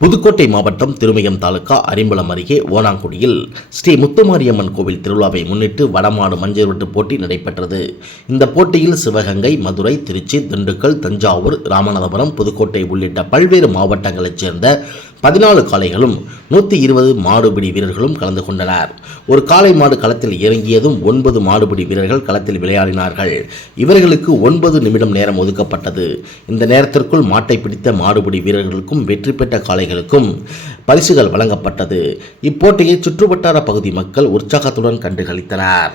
புதுக்கோட்டை மாவட்டம் திருமயம் தாலுகா அரிம்பலம் அருகே ஓனாங்குடியில் ஸ்ரீ முத்துமாரியம்மன் கோவில் திருவிழாவை முன்னிட்டு வடமாடு மஞ்சள் போட்டி நடைபெற்றது. இந்த போட்டியில் சிவகங்கை, மதுரை, திருச்சி, திண்டுக்கல், தஞ்சாவூர், ராமநாதபுரம், புதுக்கோட்டை உள்ளிட்ட பல்வேறு மாவட்டங்களைச் சேர்ந்த 14 காளைகளும் 120 மாடுபிடி வீரர்களும் கலந்து கொண்டனர். ஒரு காளை மாடு களத்தில் இறங்கியதும் 9 மாடுபிடி வீரர்கள் களத்தில் விளையாடினார்கள். இவர்களுக்கு 9 நிமிடம் நேரம் ஒதுக்கப்பட்டது. இந்த நேரத்திற்குள் மாட்டை பிடித்த மாடுபிடி வீரர்களுக்கும் வெற்றி பெற்ற காளைகளுக்கும் பரிசுகள் வழங்கப்பட்டது. இப்போட்டியை சுற்றுவட்டார பகுதி மக்கள் உற்சாகத்துடன் கண்டுகளித்தனர்.